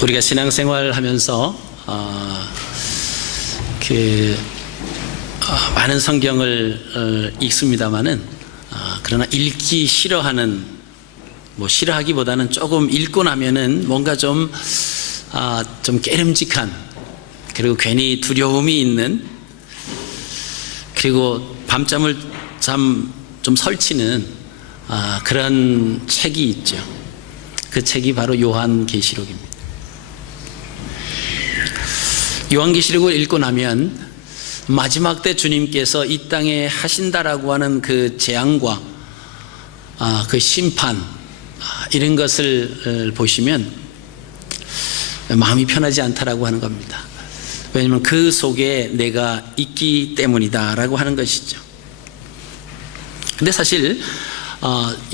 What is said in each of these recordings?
우리가 신앙생활 하면서 많은 성경을 읽습니다마는 그러나 읽기 싫어하는, 싫어하기보다는 조금 읽고 나면은 뭔가 좀 깨름직한, 그리고 괜히 두려움이 있는, 그리고 밤잠을 좀 설치는 그런 책이 있죠. 그 책이 바로 요한계시록입니다. 요한계시록을 읽고 나면 마지막 때 주님께서 이 땅에 하신다라고 하는 그 재앙과 그 심판, 이런 것을 보시면 마음이 편하지 않다라고 하는 겁니다. 왜냐하면 그 속에 내가 있기 때문이다라고 하는 것이죠. 근데 사실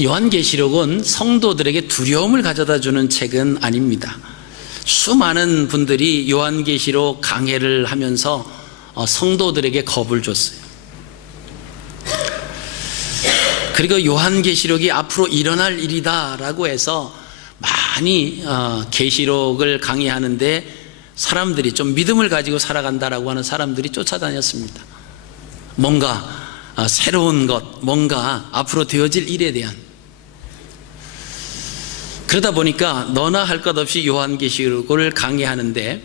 요한계시록은 성도들에게 두려움을 가져다 주는 책은 아닙니다. 수많은 분들이 요한계시록 강해를 하면서 성도들에게 겁을 줬어요. 그리고 요한계시록이 앞으로 일어날 일이다라고 해서 많이 계시록을 강의하는데 사람들이 좀 믿음을 가지고 살아간다라고 하는 사람들이 쫓아다녔습니다. 뭔가 새로운 것, 뭔가 앞으로 되어질 일에 대한. 그러다 보니까 너나 할 것 없이 요한계시록을 강의하는데,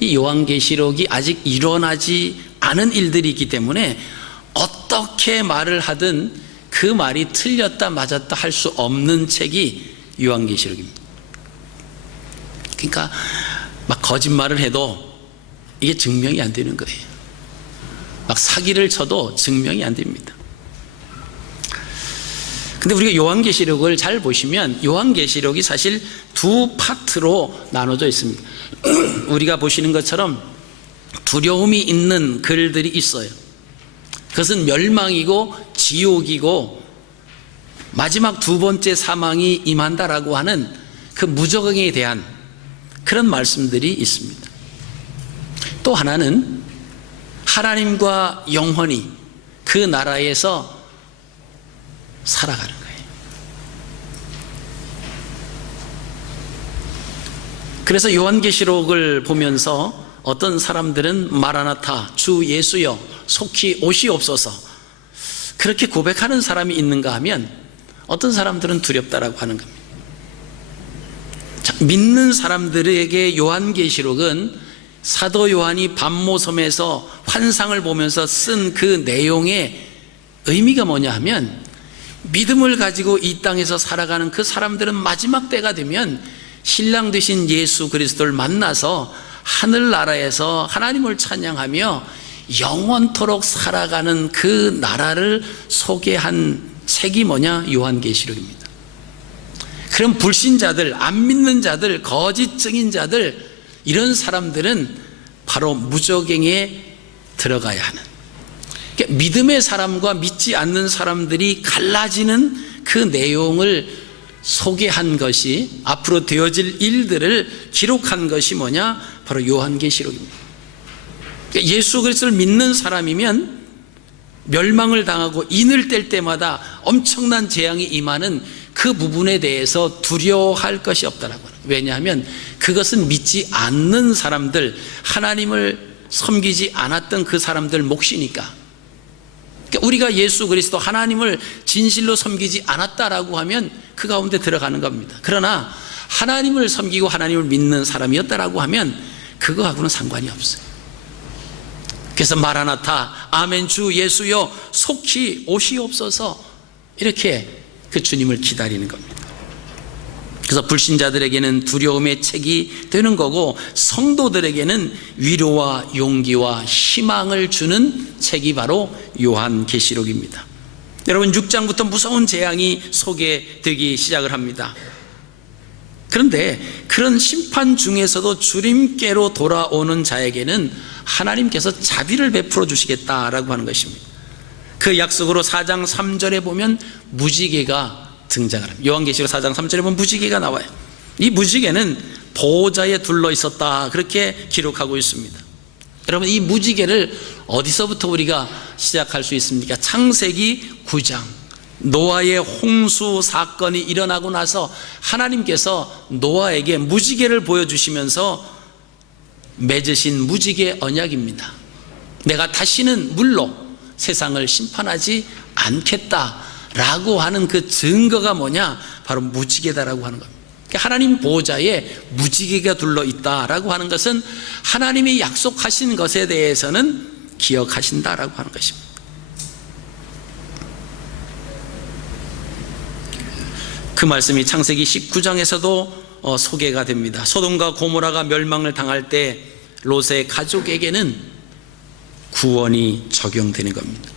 이 요한계시록이 아직 일어나지 않은 일들이 있기 때문에 어떻게 말을 하든 그 말이 틀렸다 맞았다 할 수 없는 책이 요한계시록입니다. 그러니까 막 거짓말을 해도 이게 증명이 안 되는 거예요. 막 사기를 쳐도 증명이 안 됩니다. 근데 우리가 요한계시록을 잘 보시면 요한계시록이 사실 두 파트로 나눠져 있습니다. 우리가 보시는 것처럼 두려움이 있는 글들이 있어요. 그것은 멸망이고 지옥이고 마지막 두 번째 사망이 임한다라고 하는 그 무저갱에 대한 그런 말씀들이 있습니다. 또 하나는 하나님과 영원히 그 나라에서 살아가는 거예요. 그래서 요한계시록을 보면서 어떤 사람들은 마라나타, 주 예수여 속히 오시옵소서, 그렇게 고백하는 사람이 있는가 하면 어떤 사람들은 두렵다라고 하는 겁니다. 자, 믿는 사람들에게 요한계시록은 사도 요한이 밤모섬에서 환상을 보면서 쓴 그 내용의 의미가 뭐냐 하면, 믿음을 가지고 이 땅에서 살아가는 그 사람들은 마지막 때가 되면 신랑 되신 예수 그리스도를 만나서 하늘나라에서 하나님을 찬양하며 영원토록 살아가는 그 나라를 소개한 책이 뭐냐? 요한계시록입니다. 그럼 불신자들, 안 믿는 자들, 거짓 증인자들, 이런 사람들은 바로 무저갱에 들어가야 하는, 믿음의 사람과 믿지 않는 사람들이 갈라지는 그 내용을 소개한 것이, 앞으로 되어질 일들을 기록한 것이 뭐냐? 바로 요한계시록입니다. 예수 그리스도를 믿는 사람이면 멸망을 당하고 인을 뗄 때마다 엄청난 재앙이 임하는 그 부분에 대해서 두려워할 것이 없다라고 합니다. 왜냐하면 그것은 믿지 않는 사람들, 하나님을 섬기지 않았던 그 사람들 몫이니까. 우리가 예수 그리스도 하나님을 진실로 섬기지 않았다라고 하면 그 가운데 들어가는 겁니다. 그러나 하나님을 섬기고 하나님을 믿는 사람이었다라고 하면 그거하고는 상관이 없어요. 그래서 마라나타, 아멘 주 예수여 속히 오시옵소서, 이렇게 그 주님을 기다리는 겁니다. 그래서 불신자들에게는 두려움의 책이 되는 거고, 성도들에게는 위로와 용기와 희망을 주는 책이 바로 요한계시록입니다. 여러분, 6장부터 무서운 재앙이 소개되기 시작을 합니다. 그런데 그런 심판 중에서도 주님께로 돌아오는 자에게는 하나님께서 자비를 베풀어 주시겠다라고 하는 것입니다. 그 약속으로 4장 3절에 보면 무지개가 등장을 합니다. 요한계시록 4장 3절에 보면 무지개가 나와요. 이 무지개는 보호자에 둘러 있었다, 그렇게 기록하고 있습니다. 여러분, 이 무지개를 어디서부터 우리가 시작할 수 있습니까? 창세기 9장 노아의 홍수 사건이 일어나고 나서 하나님께서 노아에게 무지개를 보여주시면서 맺으신 무지개 언약입니다. 내가 다시는 물로 세상을 심판하지 않겠다라고 하는 그 증거가 뭐냐? 바로 무지개다라고 하는 겁니다. 하나님 보좌에 무지개가 둘러 있다라고 하는 것은 하나님이 약속하신 것에 대해서는 기억하신다라고 하는 것입니다. 그 말씀이 창세기 19장에서도 소개가 됩니다. 소돔과 고모라가 멸망을 당할 때 롯의 가족에게는 구원이 적용되는 겁니다.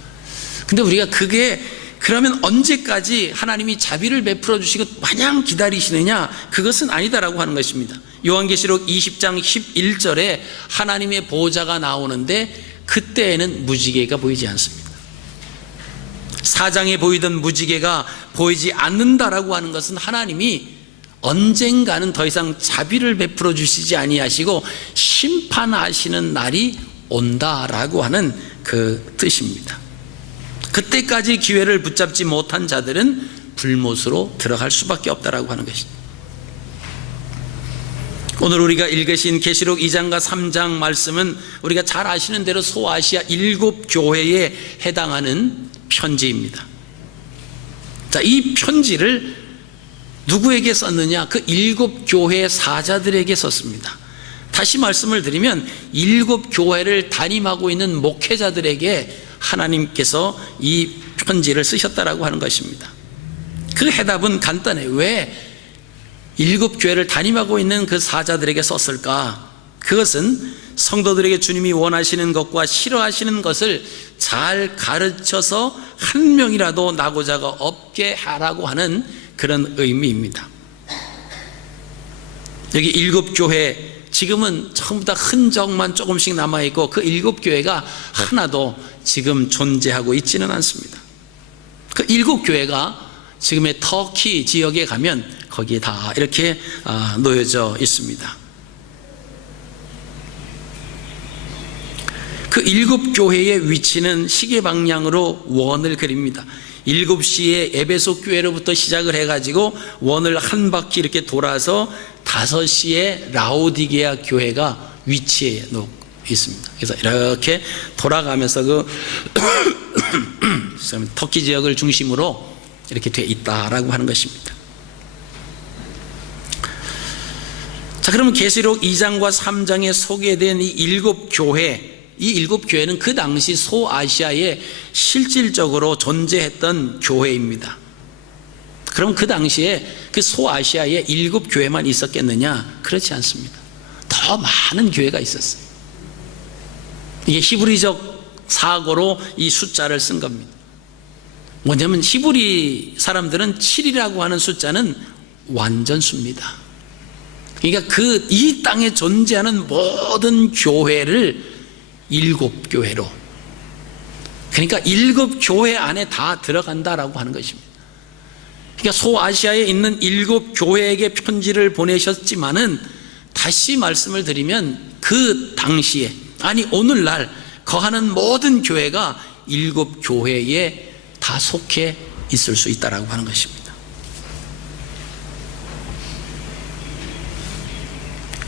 근데 우리가 그게 그러면 언제까지 하나님이 자비를 베풀어 주시고 마냥 기다리시느냐? 그것은 아니다라고 하는 것입니다. 요한계시록 20장 11절에 하나님의 보호자가 나오는데 그때에는 무지개가 보이지 않습니다. 4장에 보이던 무지개가 보이지 않는다라고 하는 것은 하나님이 언젠가는 더 이상 자비를 베풀어 주시지 아니하시고 심판하시는 날이 온다라고 하는 그 뜻입니다. 그때까지 기회를 붙잡지 못한 자들은 불못으로 들어갈 수밖에 없다라고 하는 것입니다. 오늘 우리가 읽으신 계시록 2장과 3장 말씀은 우리가 잘 아시는 대로 소아시아 7교회에 해당하는 편지입니다. 자, 이 편지를 누구에게 썼느냐? 그 7교회 사자들에게 썼습니다. 다시 말씀을 드리면 7교회를 담임하고 있는 목회자들에게 하나님께서 이 편지를 쓰셨다라고 하는 것입니다. 그 해답은 간단해요. 왜 7교회를 담임하고 있는 그 사자들에게 썼을까? 그것은 성도들에게 주님이 원하시는 것과 싫어하시는 것을 잘 가르쳐서 한 명이라도 나고자가 없게 하라고 하는 그런 의미입니다. 여기 7교회 지금은 전부 다 흔적만 조금씩 남아있고 그 7교회가 하나도 지금 존재하고 있지는 않습니다. 그 7교회가 지금의 터키 지역에 가면 거기에 다 이렇게 놓여져 있습니다. 그 7교회의 위치는 시계 방향으로 원을 그립니다. 7시에 에베소 교회로부터 시작을 해가지고 원을 한 바퀴 이렇게 돌아서 5시에 라오디게아 교회가 위치해 놓고 있습니다. 그래서 이렇게 돌아가면서 그 터키 지역을 중심으로 이렇게 돼 있다라고 하는 것입니다. 자, 그러면 계시록 2장과 3장에 소개된 이 7교회, 이 7교회는 그 당시 소아시아에 실질적으로 존재했던 교회입니다. 그럼 그 당시에 그 소아시아에 7교회만 있었겠느냐? 그렇지 않습니다. 더 많은 교회가 있었어요. 이게 히브리적 사고로 이 숫자를 쓴 겁니다. 뭐냐면 히브리 사람들은 7이라고 하는 숫자는 완전수입니다. 그러니까 이 땅에 존재하는 모든 교회를 7교회로, 그러니까 7교회 안에 다 들어간다라고 하는 것입니다. 그러니까 소아시아에 있는 7교회에게 편지를 보내셨지만은 다시 말씀을 드리면 그 당시에, 아니 오늘날 거하는 모든 교회가 7교회에 다 속해 있을 수 있다라고 하는 것입니다.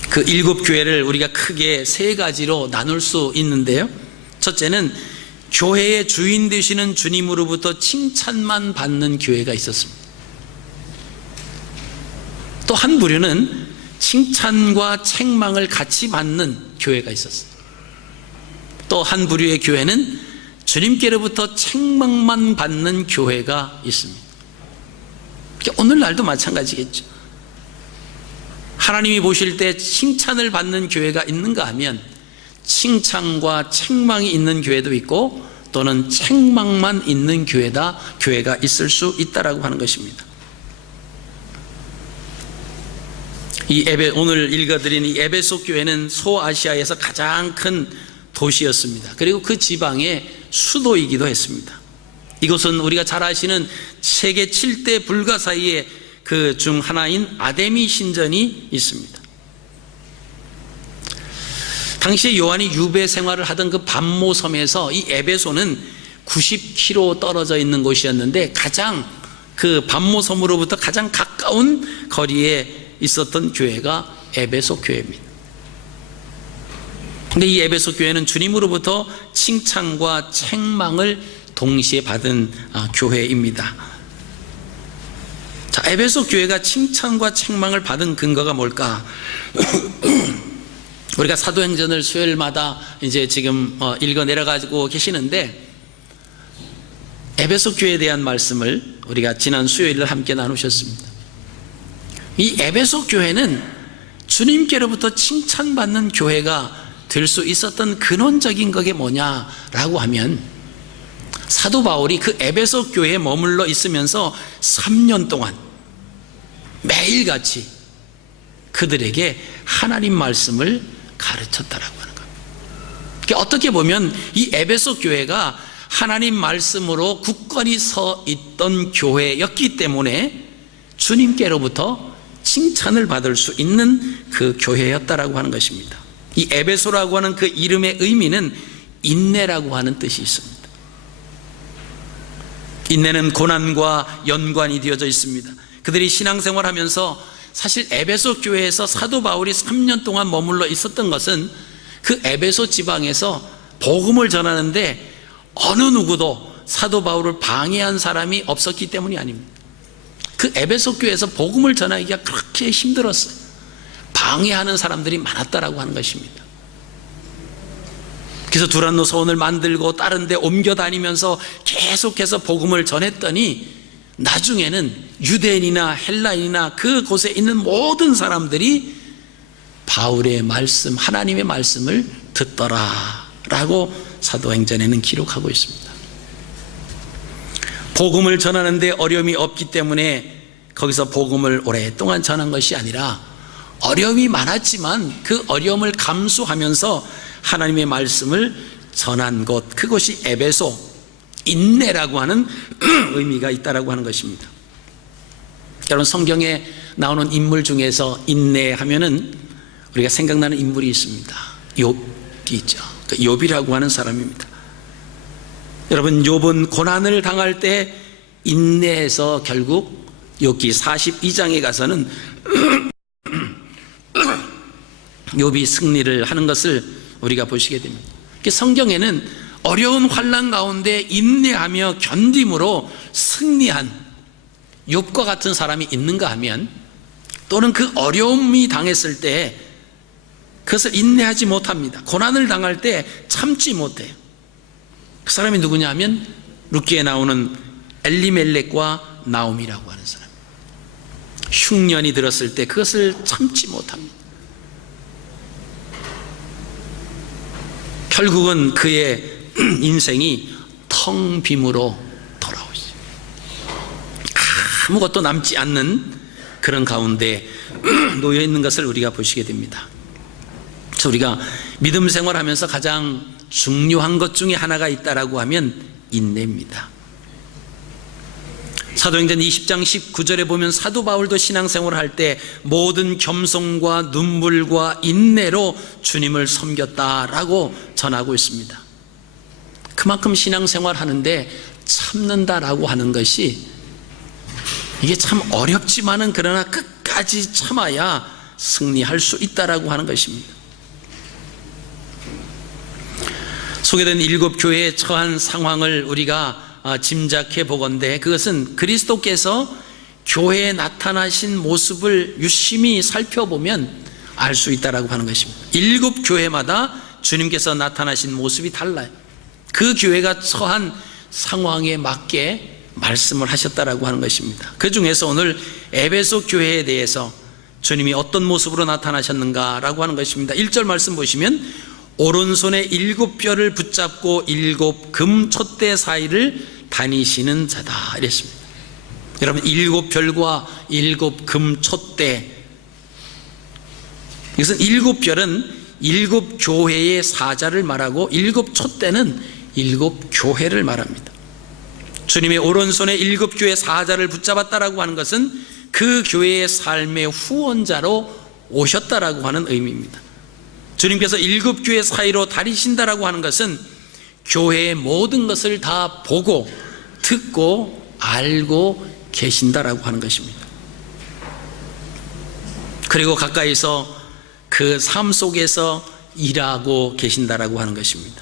그 7교회를 우리가 크게 3가지로 나눌 수 있는데요. 첫째는 교회의 주인 되시는 주님으로부터 칭찬만 받는 교회가 있었습니다. 또 한 부류는 칭찬과 책망을 같이 받는 교회가 있었어요. 또 한 부류의 교회는 주님께로부터 책망만 받는 교회가 있습니다. 오늘날도 마찬가지겠죠. 하나님이 보실 때 칭찬을 받는 교회가 있는가 하면 칭찬과 책망이 있는 교회도 있고 또는 책망만 있는 교회가 있을 수 있다라고 하는 것입니다. 오늘 읽어드린 이 에베소 교회는 소아시아에서 가장 큰 도시였습니다. 그리고 그 지방의 수도이기도 했습니다. 이곳은 우리가 잘 아시는 세계 7대 불가 사이에 그 중 하나인 아데미 신전이 있습니다. 당시에 요한이 유배 생활을 하던 그 밤모섬에서 이 에베소는 90km 떨어져 있는 곳이었는데 가장 그 밤모섬으로부터 가장 가까운 거리에 있었던 교회가 에베소 교회입니다. 근데 이 에베소 교회는 주님으로부터 칭찬과 책망을 동시에 받은 교회입니다. 자, 에베소 교회가 칭찬과 책망을 받은 근거가 뭘까? 우리가 사도행전을 수요일마다 이제 지금 읽어 내려가지고 계시는데, 에베소 교회에 대한 말씀을 우리가 지난 수요일을 함께 나누셨습니다. 이 에베소 교회는 주님께로부터 칭찬받는 교회가 될 수 있었던 근원적인 것이 뭐냐라고 하면, 사도 바울이 그 에베소 교회에 머물러 있으면서 3년 동안 매일같이 그들에게 하나님 말씀을 가르쳤다라고 하는 겁니다. 그러니까 어떻게 보면 이 에베소 교회가 하나님 말씀으로 굳건히 서 있던 교회였기 때문에 주님께로부터 칭찬을 받을 수 있는 그 교회였다라고 하는 것입니다. 이 에베소라고 하는 그 이름의 의미는 인내라고 하는 뜻이 있습니다. 인내는 고난과 연관이 되어져 있습니다. 그들이 신앙생활 하면서 사실 에베소 교회에서 사도 바울이 3년 동안 머물러 있었던 것은 그 에베소 지방에서 복음을 전하는데 어느 누구도 사도 바울을 방해한 사람이 없었기 때문이 아닙니다. 그 에베소 교회에서 복음을 전하기가 그렇게 힘들었어요. 방해하는 사람들이 많았다라고 하는 것입니다. 그래서 두란노 서원을 만들고 다른 데 옮겨 다니면서 계속해서 복음을 전했더니 나중에는 유대인이나 헬라인이나 그곳에 있는 모든 사람들이 바울의 말씀, 하나님의 말씀을 듣더라라고 사도행전에는 기록하고 있습니다. 복음을 전하는데 어려움이 없기 때문에 거기서 복음을 오랫동안 전한 것이 아니라 어려움이 많았지만 그 어려움을 감수하면서 하나님의 말씀을 전한 곳, 그것이 에베소, 인내라고 하는 의미가 있다라고 하는 것입니다. 여러분, 성경에 나오는 인물 중에서 인내하면은 우리가 생각나는 인물이 있습니다. 욥이 있죠. 그 욥이라고 하는 사람입니다. 여러분, 욥은 고난을 당할 때 인내해서 결국 욥기 42장에 가서는 욥이 승리를 하는 것을 우리가 보시게 됩니다. 성경에는 어려운 환난 가운데 인내하며 견딤으로 승리한 욥과 같은 사람이 있는가 하면, 또는 그 어려움이 당했을 때 그것을 인내하지 못합니다. 고난을 당할 때 참지 못해요. 그 사람이 누구냐 하면 룻기에 나오는 엘리멜렉과 나오미라고 하는 사람. 흉년이 들었을 때 그것을 참지 못합니다. 결국은 그의 인생이 텅 빔으로 돌아오죠. 아무것도 남지 않는 그런 가운데 놓여 있는 것을 우리가 보시게 됩니다. 그래서 우리가 믿음 생활하면서 가장 중요한 것 중에 하나가 있다라고 하면 인내입니다. 사도행전 20장 19절에 보면 사도 바울도 신앙생활을 할 때 모든 겸손과 눈물과 인내로 주님을 섬겼다라고 전하고 있습니다. 그만큼 신앙생활 하는데 참는다라고 하는 것이 이게 참 어렵지만은 그러나 끝까지 참아야 승리할 수 있다라고 하는 것입니다. 소개된 7 교회에 처한 상황을 우리가 짐작해 보건대 그것은 그리스도께서 교회에 나타나신 모습을 유심히 살펴보면 알 수 있다라고 하는 것입니다. 7 교회마다 주님께서 나타나신 모습이 달라요. 그 교회가 처한 상황에 맞게 말씀을 하셨다라고 하는 것입니다. 그 중에서 오늘 에베소 교회에 대해서 주님이 어떤 모습으로 나타나셨는가라고 하는 것입니다. 1절 말씀 보시면 오른손에 7 뼈를 붙잡고 7 금 촛대 사이를 다니시는 자다 이랬습니다. 여러분, 7 별과 7 금 촛대, 이것은 7 별은 7 교회의 사자를 말하고 7 촛대는 7 교회를 말합니다. 주님의 오른손에 7 교회 사자를 붙잡았다라고 하는 것은 그 교회의 삶의 후원자로 오셨다라고 하는 의미입니다. 주님께서 7교회 사이로 다니신다라고 하는 것은 교회의 모든 것을 다 보고 듣고 알고 계신다라고 하는 것입니다. 그리고 가까이서 그 삶 속에서 일하고 계신다라고 하는 것입니다.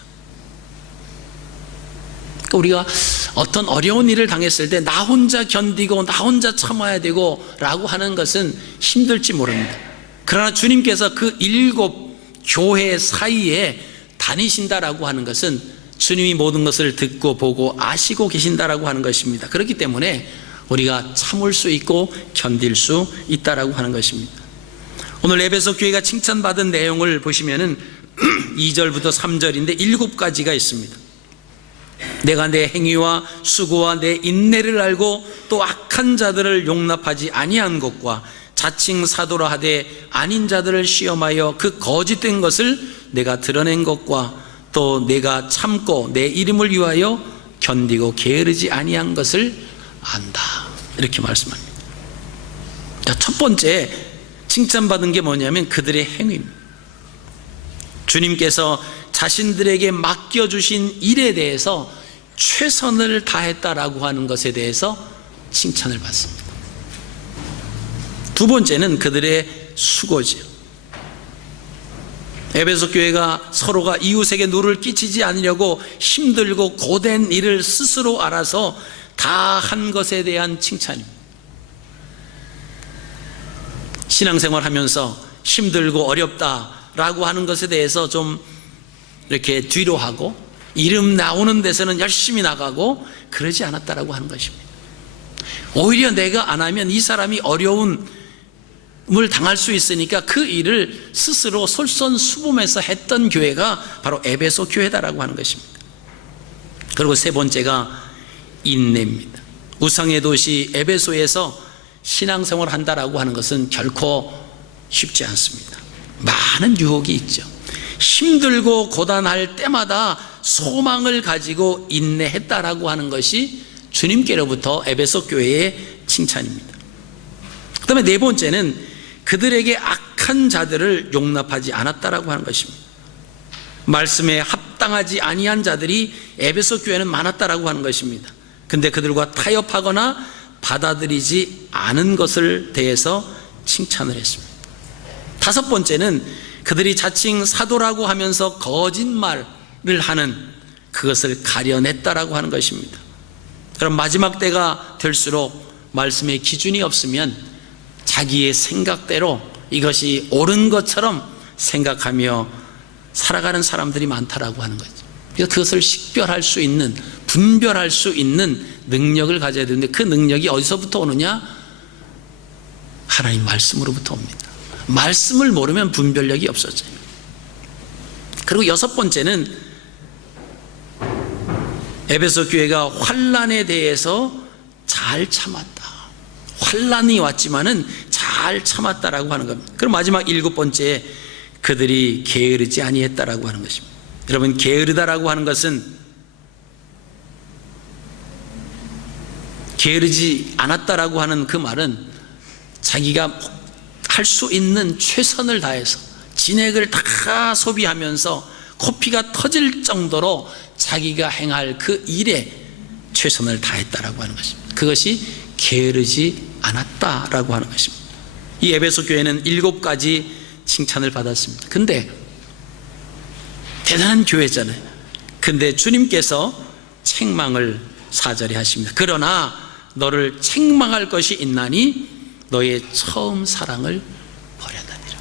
그러니까 우리가 어떤 어려운 일을 당했을 때 나 혼자 견디고 나 혼자 참아야 되고 라고 하는 것은 힘들지 모릅니다. 그러나 주님께서 그 7교회 사이에 다니신다라고 하는 것은 주님이 모든 것을 듣고 보고 아시고 계신다라고 하는 것입니다. 그렇기 때문에 우리가 참을 수 있고 견딜 수 있다라고 하는 것입니다. 오늘 에베소 교회가 칭찬받은 내용을 보시면은 2절부터 3절인데 7가지가 있습니다. 내가 내 행위와 수고와 내 인내를 알고 또 악한 자들을 용납하지 아니한 것과 자칭 사도라 하되 아닌 자들을 시험하여 그 거짓된 것을 내가 드러낸 것과 또 내가 참고 내 이름을 위하여 견디고 게으르지 아니한 것을 안다. 이렇게 말씀합니다. 자, 첫 번째 칭찬받은 게 뭐냐면 그들의 행위입니다. 주님께서 자신들에게 맡겨주신 일에 대해서 최선을 다했다라고 하는 것에 대해서 칭찬을 받습니다. 두 번째는 그들의 수고지요. 에베소 교회가 서로가 이웃에게 누를 끼치지 않으려고 힘들고 고된 일을 스스로 알아서 다 한 것에 대한 칭찬입니다. 신앙생활 하면서 힘들고 어렵다라고 하는 것에 대해서 좀 이렇게 뒤로 하고 이름 나오는 데서는 열심히 나가고 그러지 않았다라고 하는 것입니다. 오히려 내가 안 하면 이 사람이 어려움을 당할 수 있으니까 그 일을 스스로 솔선수범해서 했던 교회가 바로 에베소 교회다라고 하는 것입니다. 그리고 세 번째가 인내입니다. 우상의 도시 에베소에서 신앙생활을 한다라고 하는 것은 결코 쉽지 않습니다. 많은 유혹이 있죠. 힘들고 고단할 때마다 소망을 가지고 인내했다라고 하는 것이 주님께로부터 에베소 교회의 칭찬입니다. 그 다음에 네 번째는 그들에게 악한 자들을 용납하지 않았다라고 하는 것입니다. 말씀에 합당하지 아니한 자들이 에베소 교회는 많았다라고 하는 것입니다. 근데 그들과 타협하거나 받아들이지 않은 것을 대해서 칭찬을 했습니다. 다섯 번째는 그들이 자칭 사도라고 하면서 거짓말을 하는 그것을 가려냈다라고 하는 것입니다. 그럼 마지막 때가 될수록 말씀의 기준이 없으면 자기의 생각대로 이것이 옳은 것처럼 생각하며 살아가는 사람들이 많다라고 하는 거죠. 그래서 그것을 식별할 수 있는, 분별할 수 있는 능력을 가져야 되는데 그 능력이 어디서부터 오느냐? 하나님 말씀으로부터 옵니다. 말씀을 모르면 분별력이 없어져요. 그리고 여섯 번째는 에베소 교회가 환난에 대해서 잘 참았다. 환난이 왔지만은 잘 참았다라고 하는 겁니다. 그럼 마지막 일곱 번째, 그들이 게으르지 아니했다라고 하는 것입니다. 여러분, 게으르다라고 하는 것은 게으르지 않았다라고 하는 그 말은 자기가 할 수 있는 최선을 다해서 진액을 다 소비하면서 코피가 터질 정도로 자기가 행할 그 일에 최선을 다했다라고 하는 것입니다. 그것이 게으르지 않았다라고 하는 것입니다. 이 에베소 교회는 7가지 칭찬을 받았습니다. 근데 대단한 교회잖아요. 근데 주님께서 책망을 4절에 하십니다. 그러나 너를 책망할 것이 있나니 너의 처음 사랑을 버렸느니라.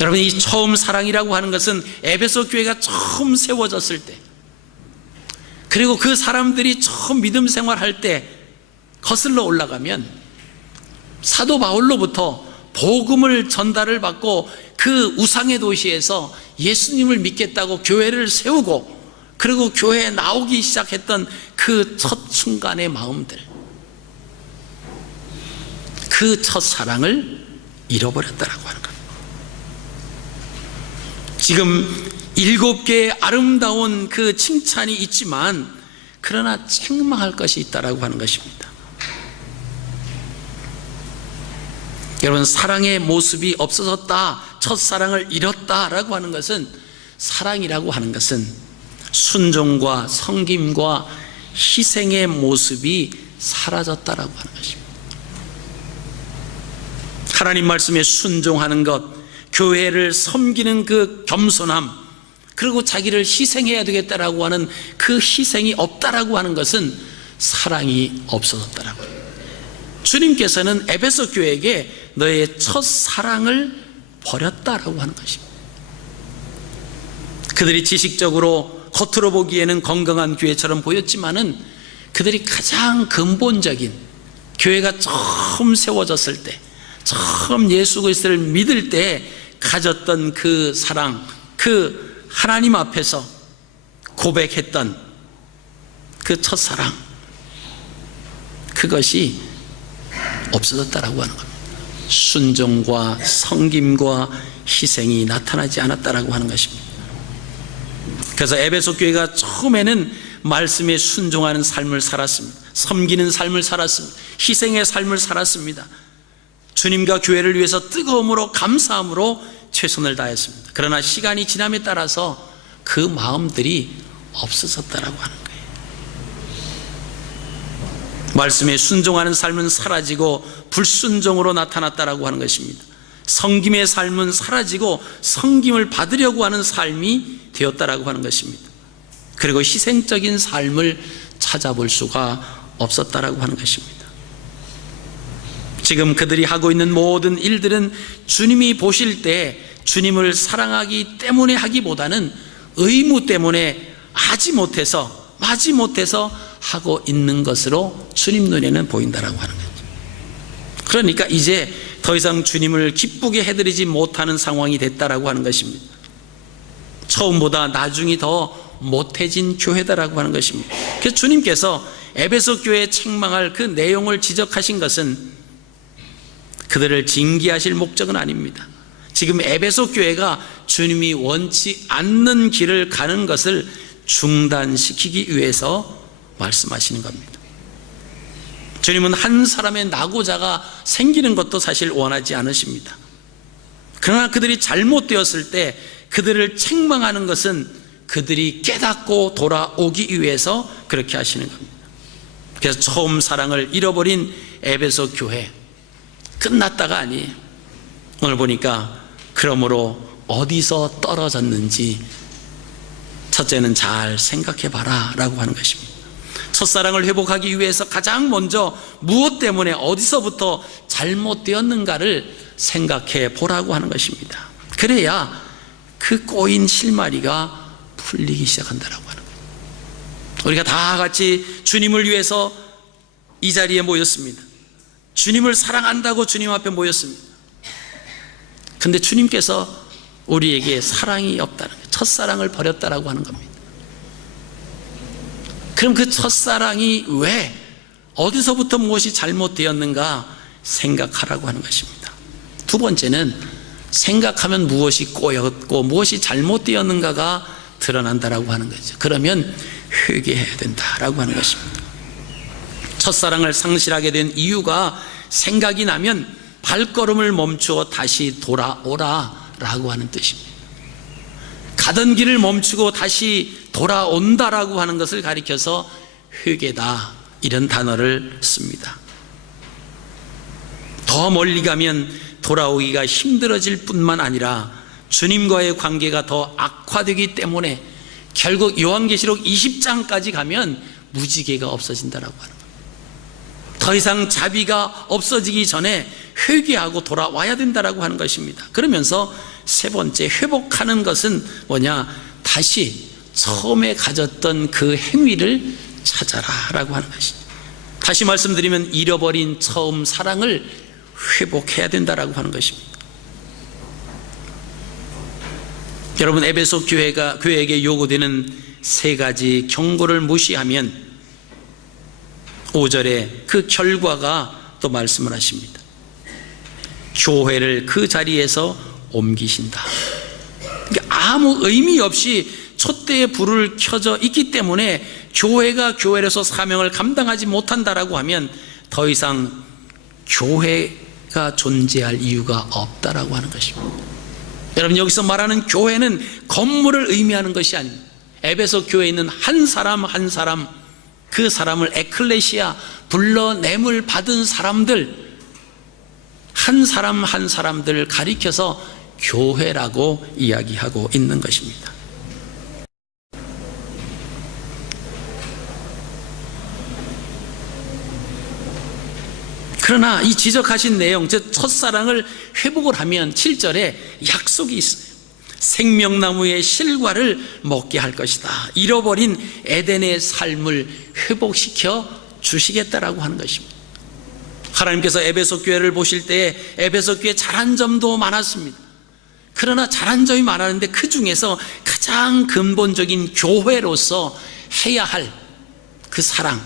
여러분, 이 처음 사랑이라고 하는 것은 에베소 교회가 처음 세워졌을 때, 그리고 그 사람들이 처음 믿음 생활할 때 거슬러 올라가면 사도 바울로부터 복음을 전달을 받고 그 우상의 도시에서 예수님을 믿겠다고 교회를 세우고 그리고 교회에 나오기 시작했던 그 첫 순간의 마음들, 그 첫 사랑을 잃어버렸다라고 하는 겁니다. 지금 7개의 아름다운 그 칭찬이 있지만 그러나 책망할 것이 있다라고 하는 것입니다. 여러분, 사랑의 모습이 없어졌다, 첫사랑을 잃었다라고 하는 것은, 사랑이라고 하는 것은 순종과 섬김과 희생의 모습이 사라졌다라고 하는 것입니다. 하나님 말씀에 순종하는 것, 교회를 섬기는 그 겸손함, 그리고 자기를 희생해야 되겠다라고 하는 그 희생이 없다라고 하는 것은 사랑이 없어졌다라고 합니다. 주님께서는 에베소 교회에게 너의 첫사랑을 버렸다라고 하는 것입니다. 그들이 지식적으로 겉으로 보기에는 건강한 교회처럼 보였지만은 그들이 가장 근본적인, 교회가 처음 세워졌을 때, 처음 예수 그리스도를 믿을 때 가졌던 그 사랑, 그 하나님 앞에서 고백했던 그 첫사랑, 그것이 없어졌다라고 하는 겁니다. 순종과 섬김과 희생이 나타나지 않았다라고 하는 것입니다. 그래서 에베소 교회가 처음에는 말씀에 순종하는 삶을 살았습니다. 섬기는 삶을 살았습니다. 희생의 삶을 살았습니다. 주님과 교회를 위해서 뜨거움으로, 감사함으로 최선을 다했습니다. 그러나 시간이 지남에 따라서 그 마음들이 없어졌다라고 하는 거예요. 말씀에 순종하는 삶은 사라지고 불순종으로 나타났다라고 하는 것입니다. 섬김의 삶은 사라지고 섬김을 받으려고 하는 삶이 되었다라고 하는 것입니다. 그리고 희생적인 삶을 찾아볼 수가 없었다라고 하는 것입니다. 지금 그들이 하고 있는 모든 일들은 주님이 보실 때 주님을 사랑하기 때문에 하기보다는 의무 때문에 하지 못해서 하고 있는 것으로 주님 눈에는 보인다라고 하는 거죠. 그러니까 이제 더 이상 주님을 기쁘게 해드리지 못하는 상황이 됐다라고 하는 것입니다. 처음보다 나중이 더 못해진 교회다라고 하는 것입니다. 그래서 주님께서 에베소 교회에 책망할 그 내용을 지적하신 것은 그들을 징계하실 목적은 아닙니다. 지금 에베소 교회가 주님이 원치 않는 길을 가는 것을 중단시키기 위해서 말씀하시는 겁니다. 주님은 한 사람의 낙오자가 생기는 것도 사실 원하지 않으십니다. 그러나 그들이 잘못되었을 때 그들을 책망하는 것은 그들이 깨닫고 돌아오기 위해서 그렇게 하시는 겁니다. 그래서 처음 사랑을 잃어버린 에베소 교회, 끝났다가 아니에요. 오늘 보니까 그러므로 어디서 떨어졌는지 첫째는 잘 생각해 봐라 라고 하는 것입니다. 첫사랑을 회복하기 위해서 가장 먼저 무엇 때문에 어디서부터 잘못되었는가를 생각해 보라고 하는 것입니다. 그래야 그 꼬인 실마리가 풀리기 시작한다라고 하는 거예요. 우리가 다 같이 주님을 위해서 이 자리에 모였습니다. 주님을 사랑한다고 주님 앞에 모였습니다. 근데 주님께서 우리에게 사랑이 없다는 거예요. 첫사랑을 버렸다라고 하는 겁니다. 그럼 그 첫사랑이 왜, 어디서부터 무엇이 잘못되었는가 생각하라고 하는 것입니다. 두 번째는 생각하면 무엇이 꼬였고 무엇이 잘못되었는가가 드러난다라고 하는 거죠. 그러면 회개해야 된다라고 하는 것입니다. 첫사랑을 상실하게 된 이유가 생각이 나면 발걸음을 멈추어 다시 돌아오라 라고 하는 뜻입니다. 가던 길을 멈추고 다시 돌아온다라고 하는 것을 가리켜서 회개다, 이런 단어를 씁니다. 더 멀리 가면 돌아오기가 힘들어질 뿐만 아니라 주님과의 관계가 더 악화되기 때문에 결국 요한계시록 20장까지 가면 무지개가 없어진다라고 하는 거예요. 더 이상 자비가 없어지기 전에 회개하고 돌아와야 된다라고 하는 것입니다. 그러면서 세 번째, 회복하는 것은 뭐냐? 다시 처음에 가졌던 그 행위를 찾아라라고 하는 것입니다. 다시 말씀드리면 잃어버린 처음 사랑을 회복해야 된다라고 하는 것입니다. 여러분, 에베소 교회에게 요구되는 세 가지 경고를 무시하면 5절에 그 결과가 또 말씀을 하십니다. 교회를 그 자리에서 옮기신다. 그러니까 아무 의미 없이 촛대에 불을 켜져 있기 때문에 교회가 교회로서 사명을 감당하지 못한다라고 하면 더 이상 교회의 교회가 존재할 이유가 없다라고 하는 것입니다. 여러분, 여기서 말하는 교회는 건물을 의미하는 것이 아닙니다. 에베소 교회에 있는 한 사람 한 사람, 그 사람을 에클레시아, 불러냄을 받은 사람들, 한 사람 한 사람들을 가리켜서 교회라고 이야기하고 있는 것입니다. 그러나 이 지적하신 내용, 즉 첫사랑을 회복을 하면 7절에 약속이 있어요. 생명나무의 실과를 먹게 할 것이다. 잃어버린 에덴의 삶을 회복시켜 주시겠다라고 하는 것입니다. 하나님께서 에베소 교회를 보실 때에 에베소 교회 잘한 점도 많았습니다. 그러나 잘한 점이 많았는데 그 중에서 가장 근본적인 교회로서 해야 할 그 사랑,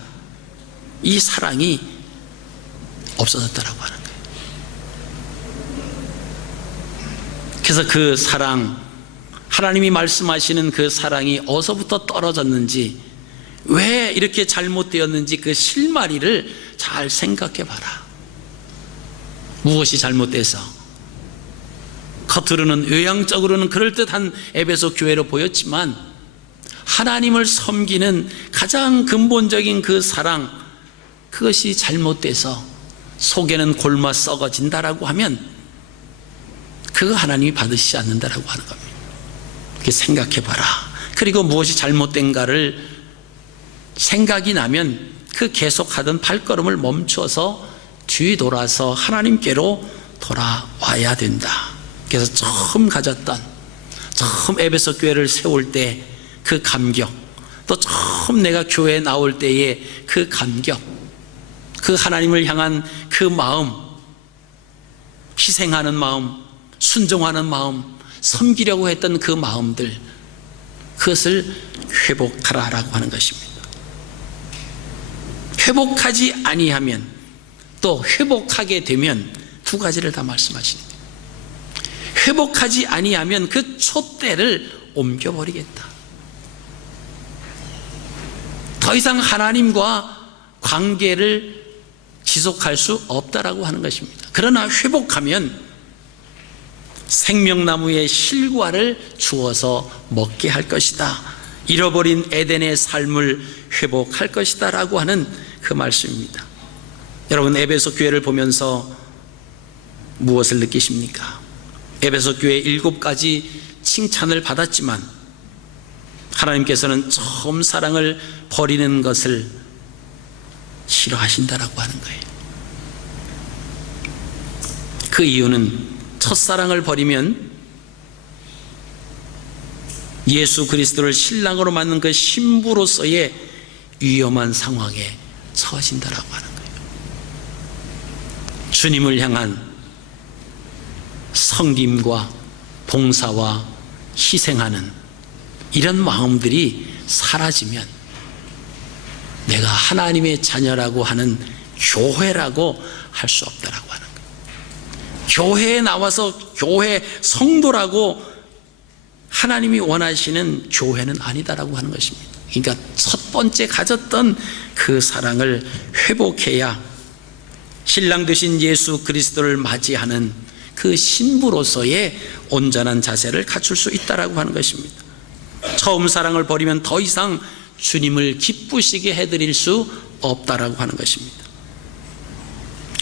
이 사랑이 없어졌다라고 하는 거예요. 그래서 그 사랑, 하나님이 말씀하시는 그 사랑이 어디서부터 떨어졌는지, 왜 이렇게 잘못되었는지 그 실마리를 잘 생각해 봐라. 무엇이 잘못돼서? 겉으로는, 외향적으로는 그럴듯한 에베소 교회로 보였지만 하나님을 섬기는 가장 근본적인 그 사랑, 그것이 잘못돼서 속에는 골마 썩어진다라고 하면 그거 하나님이 받으시지 않는다라고 하는 겁니다. 이렇게 생각해 봐라. 그리고 무엇이 잘못된가를 생각이 나면 그 계속하던 발걸음을 멈춰서 뒤돌아서 하나님께로 돌아와야 된다. 그래서 처음 가졌던, 처음 에베소 교회를 세울 때 그 감격, 또 처음 내가 교회에 나올 때의 그 감격, 그 하나님을 향한 그 마음, 희생하는 마음, 순종하는 마음, 섬기려고 했던 그 마음들, 그것을 회복하라라고 하는 것입니다. 회복하지 아니하면, 또 회복하게 되면 두 가지를 다 말씀하시는 거예요. 회복하지 아니하면 그 촛대를 옮겨버리겠다. 더 이상 하나님과 관계를 지속할 수 없다라고 하는 것입니다. 그러나 회복하면 생명나무의 실과를 주어서 먹게 할 것이다. 잃어버린 에덴의 삶을 회복할 것이다 라고 하는 그 말씀입니다. 여러분, 에베소 교회를 보면서 무엇을 느끼십니까? 에베소 교회 7가지 칭찬을 받았지만 하나님께서는 처음 사랑을 버리는 것을 싫어하신다라고 하는 거예요. 그 이유는 첫사랑을 버리면 예수 그리스도를 신랑으로 맞는 그 신부로서의 위험한 상황에 처하신다라고 하는 거예요. 주님을 향한 섬김과 봉사와 희생하는 이런 마음들이 사라지면 내가 하나님의 자녀라고 하는 교회라고 할 수 없다라고 하는 거예요. 교회에 나와서 교회 성도라고 하나님이 원하시는 교회는 아니다라고 하는 것입니다. 그러니까 첫 번째 가졌던 그 사랑을 회복해야 신랑 되신 예수 그리스도를 맞이하는 그 신부로서의 온전한 자세를 갖출 수 있다라고 하는 것입니다. 처음 사랑을 버리면 더 이상 주님을 기쁘시게 해드릴 수 없다라고 하는 것입니다.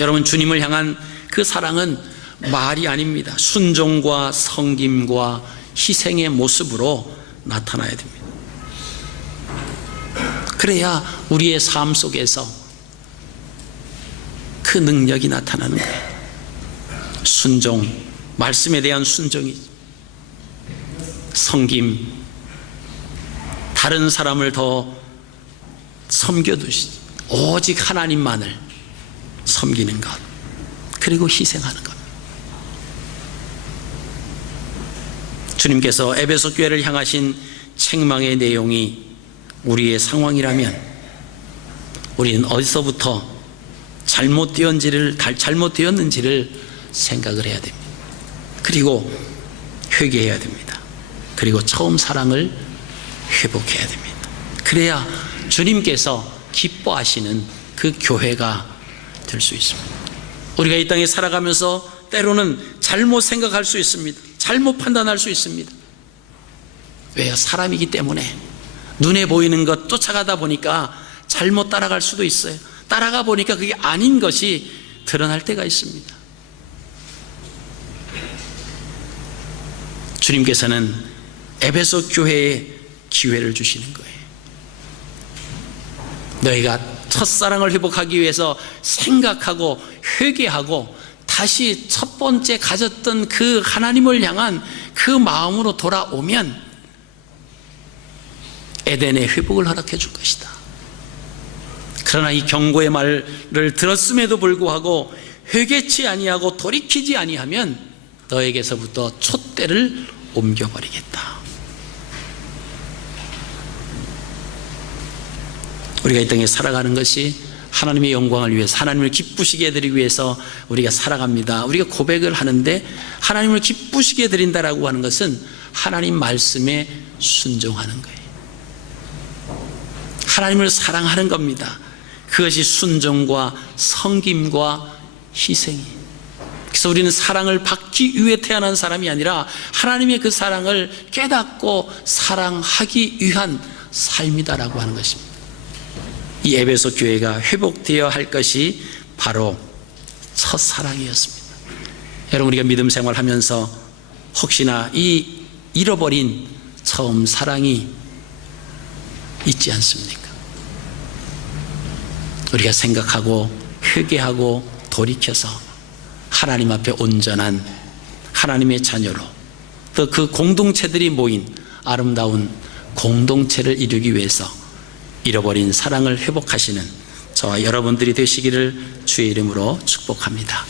여러분, 주님을 향한 그 사랑은 말이 아닙니다. 순종과 섬김과 희생의 모습으로 나타나야 됩니다. 그래야 우리의 삶 속에서 그 능력이 나타나는 거예요. 순종, 말씀에 대한 순종이, 섬김, 다른 사람을 더 섬겨두시지, 오직 하나님만을 섬기는 것, 그리고 희생하는 것. 주님께서 에베소 교회를 향하신 책망의 내용이 우리의 상황이라면 우리는 어디서부터 잘못되었는지를 생각을 해야 됩니다. 그리고 회개해야 됩니다. 그리고 처음 사랑을 회복해야 됩니다. 그래야 주님께서 기뻐하시는 그 교회가 될 수 있습니다. 우리가 이 땅에 살아가면서 때로는 잘못 생각할 수 있습니다. 잘못 판단할 수 있습니다. 왜요? 사람이기 때문에 눈에 보이는 것 쫓아가다 보니까 잘못 따라갈 수도 있어요. 따라가 보니까 그게 아닌 것이 드러날 때가 있습니다. 주님께서는 에베소 교회에 기회를 주시는 거예요. 너희가 첫사랑을 회복하기 위해서 생각하고 회개하고 다시 첫 번째 가졌던 그 하나님을 향한 그 마음으로 돌아오면 에덴의 회복을 허락해 줄 것이다. 그러나 이 경고의 말을 들었음에도 불구하고 회개치 아니하고 돌이키지 아니하면 너에게서부터 촛대를 옮겨버리겠다. 우리가 이 땅에 살아가는 것이 하나님의 영광을 위해서, 하나님을 기쁘시게 해드리기 위해서 우리가 살아갑니다. 우리가 고백을 하는데 하나님을 기쁘시게 해드린다라고 하는 것은 하나님 말씀에 순종하는 거예요. 하나님을 사랑하는 겁니다. 그것이 순종과 섬김과 희생이. 그래서 우리는 사랑을 받기 위해 태어난 사람이 아니라 하나님의 그 사랑을 깨닫고 사랑하기 위한 삶이다라고 하는 것입니다. 이 에베소 교회가 회복되어야 할 것이 바로 첫사랑이었습니다. 여러분, 우리가 믿음 생활하면서 혹시나 이 잃어버린 처음 사랑이 있지 않습니까? 우리가 생각하고 회개하고 돌이켜서 하나님 앞에 온전한 하나님의 자녀로, 또 그 공동체들이 모인 아름다운 공동체를 이루기 위해서 잃어버린 사랑을 회복하시는 저와 여러분들이 되시기를 주의 이름으로 축복합니다.